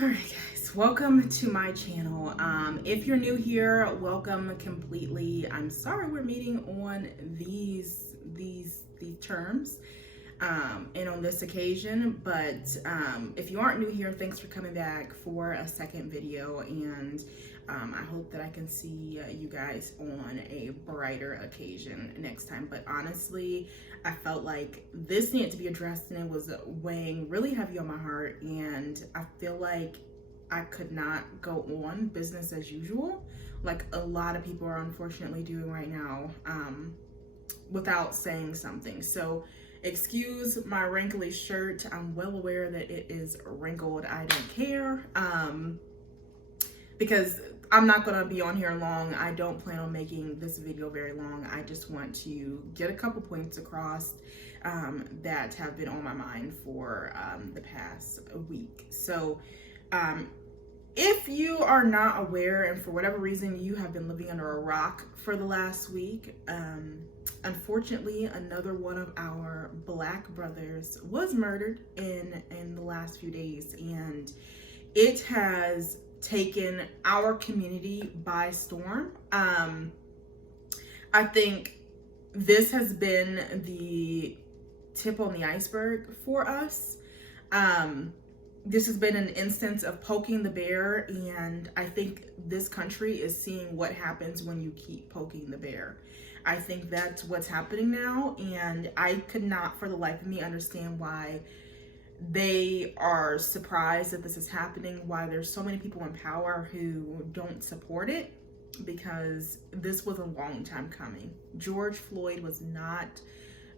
All right, guys, welcome to my channel. If you're new here, welcome completely. I'm sorry we're meeting on these terms and on this occasion, but if you aren't new here, thanks for coming back for a second video, and I hope that I can see you guys on a brighter occasion next time. But honestly, I felt like this needed to be addressed, and it was weighing really heavy on my heart, and I feel like I could not go on business as usual like a lot of people are unfortunately doing right now, without saying something. So excuse my wrinkly shirt. I'm well aware that it is wrinkled. I don't care, because I'm not gonna be on here long. I don't plan on making this video very long. I just want to get a couple points across that have been on my mind for the past week. So if you are not aware, and for whatever reason you have been living under a rock for the last week, unfortunately another one of our Black brothers was murdered in the last few days, and it has taken our community by storm. I think this has been the tip on the iceberg for us. This has been an instance of poking the bear, and I think this country is seeing what happens when you keep poking the bear. I think that's what's happening now, and I could not for the life of me understand why they are surprised that this is happening, why there's so many people in power who don't support it, because this was a long time coming. George Floyd was not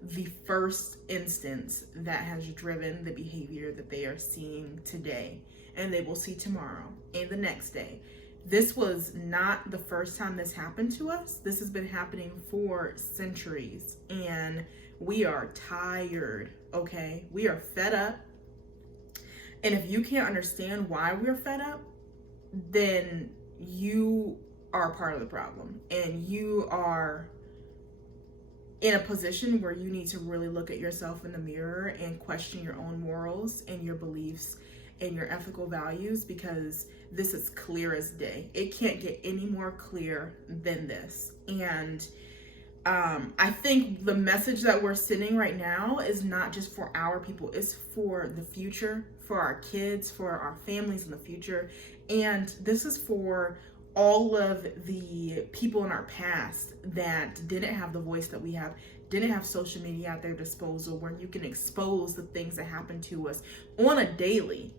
the first instance that has driven the behavior that they are seeing today, and they will see tomorrow and the next day. This was not the first time this happened to us. This has been happening for centuries, and we are tired, okay? We are fed up. And if you can't understand why we're fed up, then you are part of the problem, and you are in a position where you need to really look at yourself in the mirror and question your own morals and your beliefs and your ethical values, because this is clear as day. It can't get any more clear than this. And I think the message that we're sending right now is not just for our people, it's for the future, for our kids, for our families in the future. And this is for all of the people in our past that didn't have the voice that we have, didn't have social media at their disposal where you can expose the things that happen to us on a daily,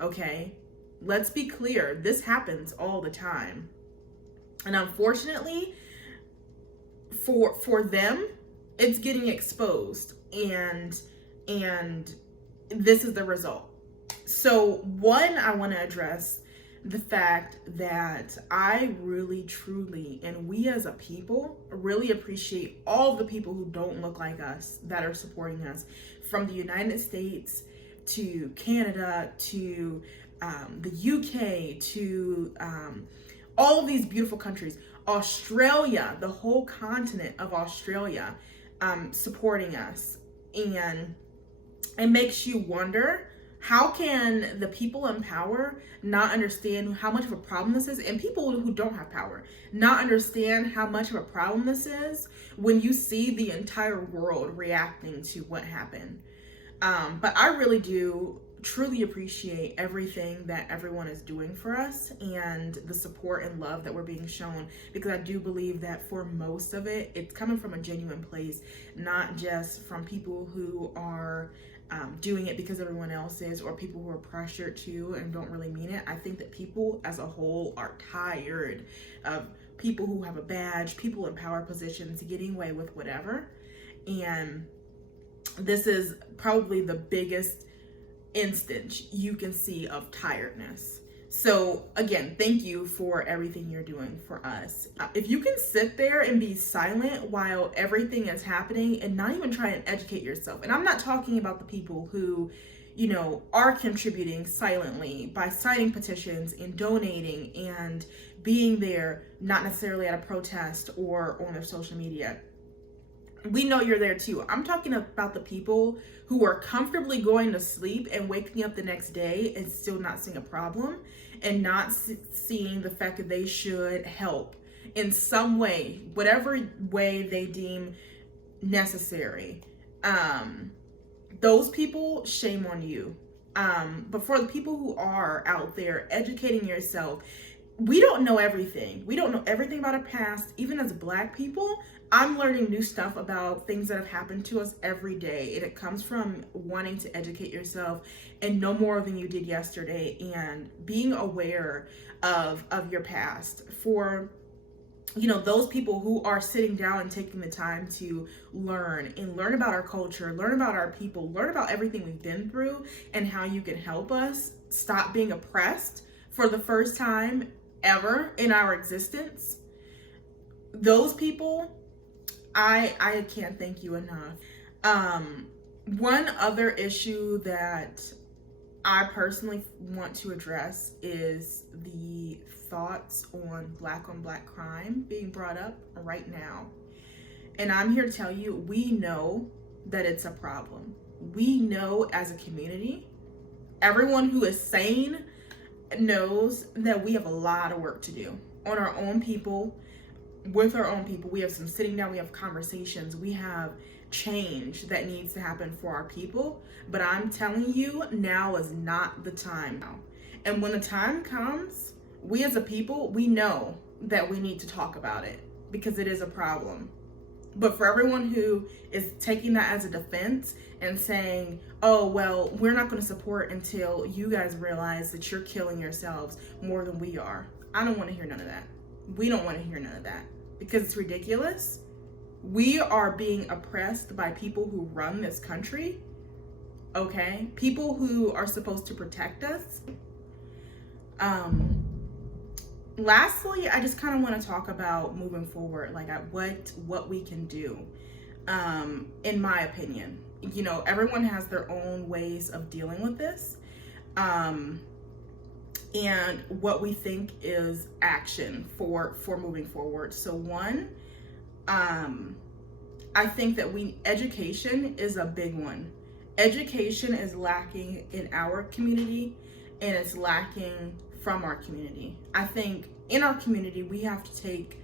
okay? Let's be clear, this happens all the time. And unfortunately, for them, it's getting exposed, and this is the result. So one, I want to address the fact that I really, truly, and we as a people really appreciate all the people who don't look like us that are supporting us, from the United States to Canada to the UK to all of these beautiful countries, Australia, the whole continent of Australia, supporting us. And it makes you wonder, how can the people in power not understand how much of a problem this is, and people who don't have power not understand how much of a problem this is when you see the entire world reacting to what happened? But I really do truly appreciate everything that everyone is doing for us and the support and love that we're being shown, because I do believe that for most of it, it's coming from a genuine place, not just from people who are doing it because everyone else is, or people who are pressured to and don't really mean it. I think that people as a whole are tired of people who have a badge, people in power positions getting away with whatever. And this is probably the biggest instance you can see of tiredness. So again, thank you for everything you're doing for us. If you can sit there and be silent while everything is happening and not even try and educate yourself, and I'm not talking about the people who, you know, are contributing silently by signing petitions and donating and being there, not necessarily at a protest or on their social media. We know you're there too. I'm talking about the people who are comfortably going to sleep and waking up the next day and still not seeing a problem, and not seeing the fact that they should help in some way, whatever way they deem necessary. Those people, shame on you. But for the people who are out there educating yourself, we don't know everything. We don't know everything about our past. Even as Black people, I'm learning new stuff about things that have happened to us every day. And it comes from wanting to educate yourself and know more than you did yesterday, and being aware of your past. For those people who are sitting down and taking the time to learn about our culture, learn about our people, learn about everything we've been through and how you can help us stop being oppressed for the first time ever in our existence. Those people, I can't thank you enough. One other issue that I personally want to address is the thoughts on black crime being brought up right now. And I'm here to tell you, we know that it's a problem. We know as a community, everyone who is sane knows that we have a lot of work to do on our own people, with our own people. We have some sitting down, we have conversations, we have change that needs to happen for our people. But I'm telling you, now is not the time now. And when the time comes, we as a people, we know that we need to talk about it because it is a problem. But for everyone who is taking that as a defense and saying, oh, well, we're not going to support until you guys realize that you're killing yourselves more than we are, I don't want to hear none of that. We don't want to hear none of that because it's ridiculous. We are being oppressed by people who run this country, okay? People who are supposed to protect us. Lastly, I just kind of want to talk about moving forward, like what we can do. In my opinion, everyone has their own ways of dealing with this. And what we think is action for moving forward. So one, I think that education is a big one. Education is lacking in our community, and it's lacking from our community. I think in our community, we have to take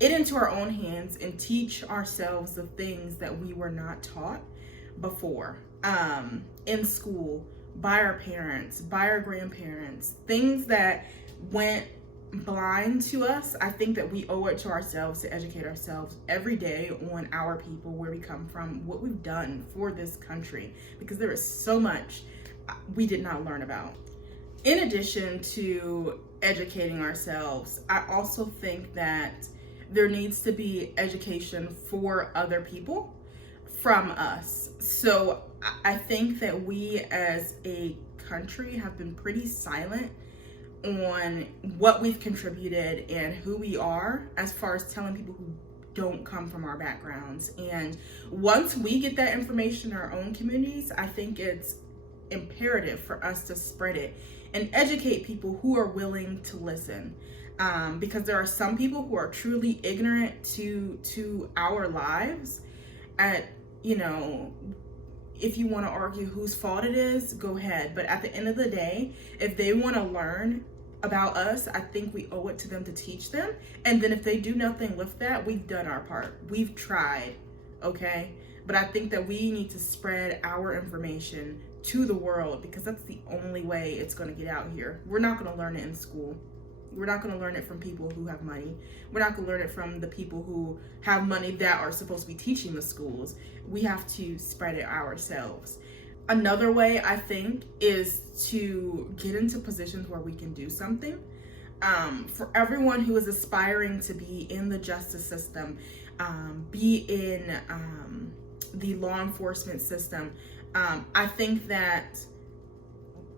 it into our own hands and teach ourselves the things that we were not taught before, in school, by our parents, by our grandparents, things that went blind to us. I think that we owe it to ourselves to educate ourselves every day on our people, where we come from, what we've done for this country, because there is so much we did not learn about. In addition to educating ourselves, I also think that there needs to be education for other people from us. So I think that we as a country have been pretty silent on what we've contributed and who we are, as far as telling people who don't come from our backgrounds. And once we get that information in our own communities, I think it's imperative for us to spread it and educate people who are willing to listen. Because there are some people who are truly ignorant to our lives. If you want to argue whose fault it is, go ahead. But at the end of the day, if they want to learn about us, I think we owe it to them to teach them. And then if they do nothing with that, we've done our part. We've tried, okay? But I think that we need to spread our information to the world, because that's the only way it's going to get out here. We're not going to learn it in school. We're not going to learn it from people who have money. We're not going to learn it from the people who have money that are supposed to be teaching the schools. We have to spread it ourselves. Another way, I think, is to get into positions where we can do something. For everyone who is aspiring to be in the justice system, be in the law enforcement system, I think that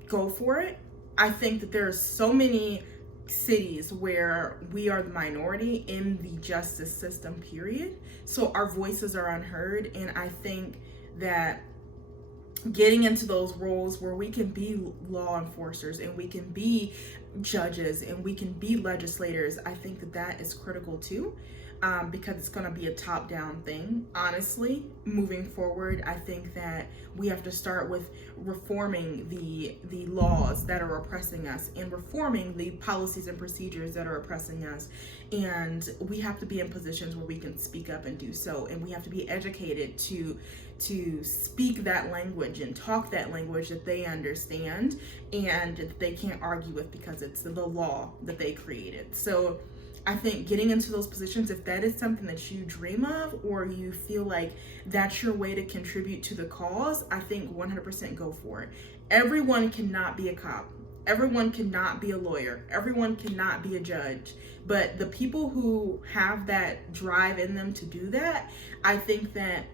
go for it. I think that there are so many cities where we are the minority in the justice system, period. So our voices are unheard. And I think that getting into those roles where we can be law enforcers and we can be judges and we can be legislators, I think that that is critical too. because it's going to be a top-down thing. Honestly, moving forward, I think that we have to start with reforming the laws that are oppressing us and reforming the policies and procedures that are oppressing us. And we have to be in positions where we can speak up and do so. And we have to be educated to speak that language and talk that language that they understand and that they can't argue with, because it's the law that they created. So I think getting into those positions, if that is something that you dream of or you feel like that's your way to contribute to the cause, I think 100% go for it. Everyone cannot be a cop. Everyone cannot be a lawyer. Everyone cannot be a judge. But the people who have that drive in them to do that, I think that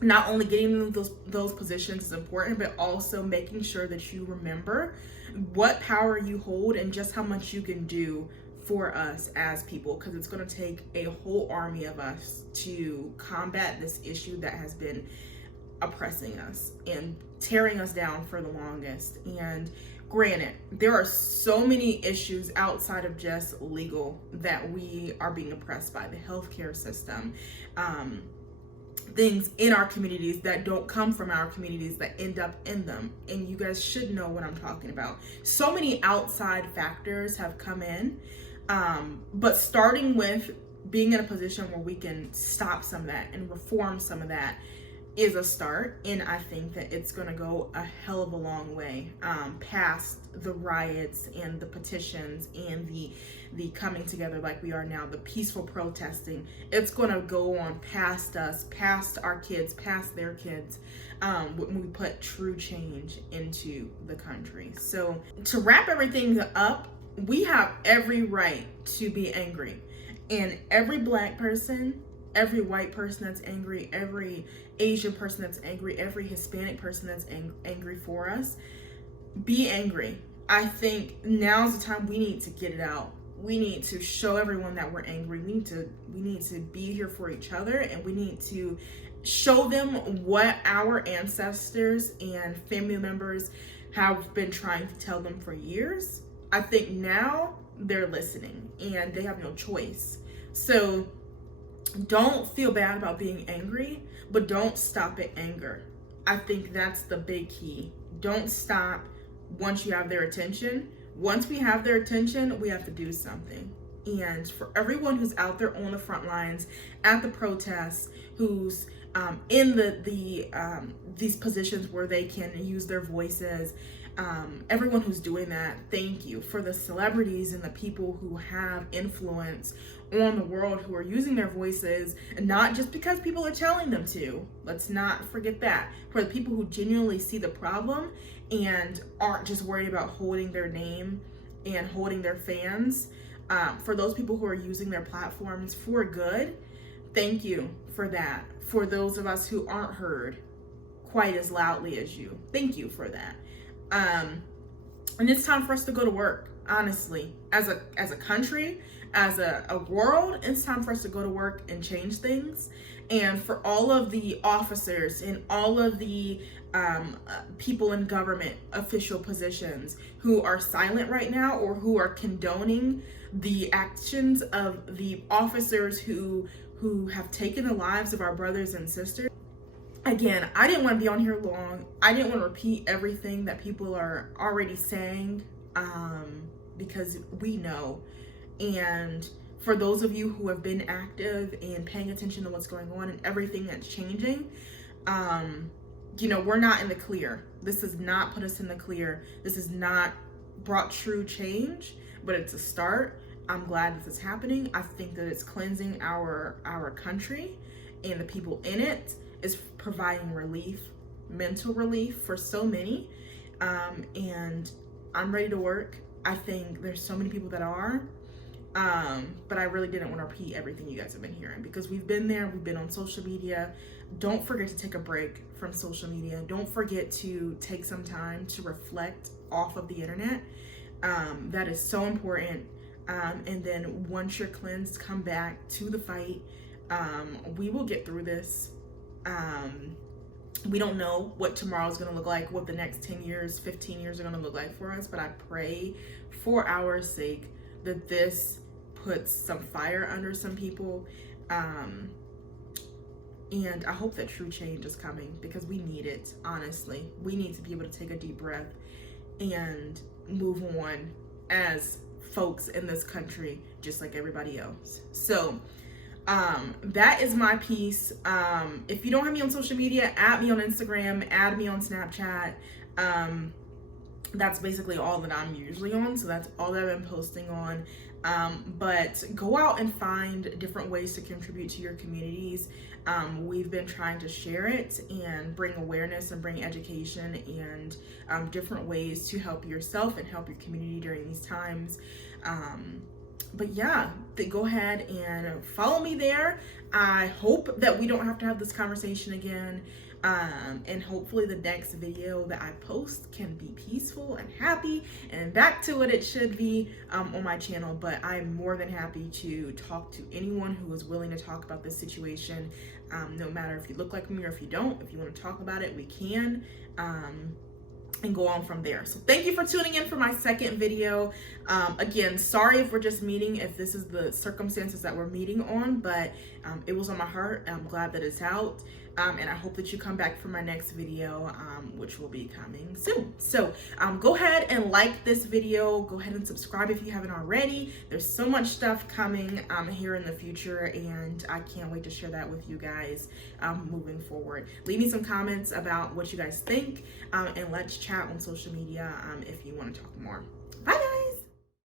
not only getting them those positions is important, but also making sure that you remember what power you hold and just how much you can do for us as people, because it's going to take a whole army of us to combat this issue that has been oppressing us and tearing us down for the longest. And granted, there are so many issues outside of just legal that we are being oppressed by: the healthcare system, things in our communities that don't come from our communities that end up in them. And you guys should know what I'm talking about. So many outside factors have come in, but starting with being in a position where we can stop some of that and reform some of that is a start. And I think that it's going to go a hell of a long way past the riots and the petitions and the coming together like we are now, the peaceful protesting. It's going to go on past us, past our kids, past their kids, when we put true change into the country. So to wrap everything up, we have every right to be angry. And every Black person, every white person that's angry, every Asian person that's angry, every Hispanic person that's angry for us, be angry. I think now's the time we need to get it out. We need to show everyone that we're angry. We need to be here for each other, and we need to show them what our ancestors and family members have been trying to tell them for years. I think now they're listening and they have no choice. So don't feel bad about being angry, but don't stop at anger. I think that's the big key. Don't stop once you have their attention. Once we have their attention, we have to do something. And for everyone who's out there on the front lines at the protests, who's in these positions where they can use their voices, everyone who's doing that, thank you. For the celebrities and the people who have influence on the world, who are using their voices, and not just because people are telling them to. Let's not forget that. For the people who genuinely see the problem and aren't just worried about holding their name and holding their fans, for those people who are using their platforms for good, thank you for that. For those of us who aren't heard quite as loudly as you, thank you for that. And it's time for us to go to work, honestly. As a country, as a world, it's time for us to go to work and change things. And for all of the officers and all of the people in government official positions who are silent right now, or who are condoning the actions of the officers who have taken the lives of our brothers and sisters. Again, I didn't want to be on here long. I didn't want to repeat everything that people are already saying, because we know. And for those of you who have been active and paying attention to what's going on and everything that's changing, we're not in the clear. This has not put us in the clear. This has not brought true change, but it's a start. I'm glad this is happening. I think that it's cleansing our country and the people in it. Is providing relief, mental relief for so many. And I'm ready to work. I think there's so many people that are. But I really didn't want to repeat everything you guys have been hearing, because we've been there, we've been on social media. Don't forget to take a break from social media. Don't forget to take some time to reflect off of the internet. That is so important. And then once you're cleansed, come back to the fight. We will get through this. We don't know what tomorrow is going to look like, what the next 10 years, 15 years are going to look like for us, but I pray for our sake that this puts some fire under some people. And I hope that true change is coming, because we need it, honestly. We need to be able to take a deep breath and move on as folks in this country, just like everybody else. So that is my piece. If you don't have me on social media, add me on Instagram, add me on Snapchat. That's basically all that I'm usually on, so that's all that I've been posting on. But go out and find different ways to contribute to your communities. We've been trying to share it and bring awareness and bring education and different ways to help yourself and help your community during these times. But yeah, go ahead and follow me there. I hope that we don't have to have this conversation again. And hopefully the next video that I post can be peaceful and happy and back to what it should be on my channel. But I'm more than happy to talk to anyone who is willing to talk about this situation, no matter if you look like me or if you don't. If you want to talk about it, we can. And go on from there. So thank you for tuning in for my second video. Again, sorry if we're just meeting, if this is the circumstances that we're meeting on, but it was on my heart. I'm glad that it's out. And I hope that you come back for my next video, which will be coming soon. So go ahead and like this video. Go ahead and subscribe if you haven't already. There's so much stuff coming here in the future, and I can't wait to share that with you guys moving forward. Leave me some comments about what you guys think, and let's chat on social media if you want to talk more. Bye, guys.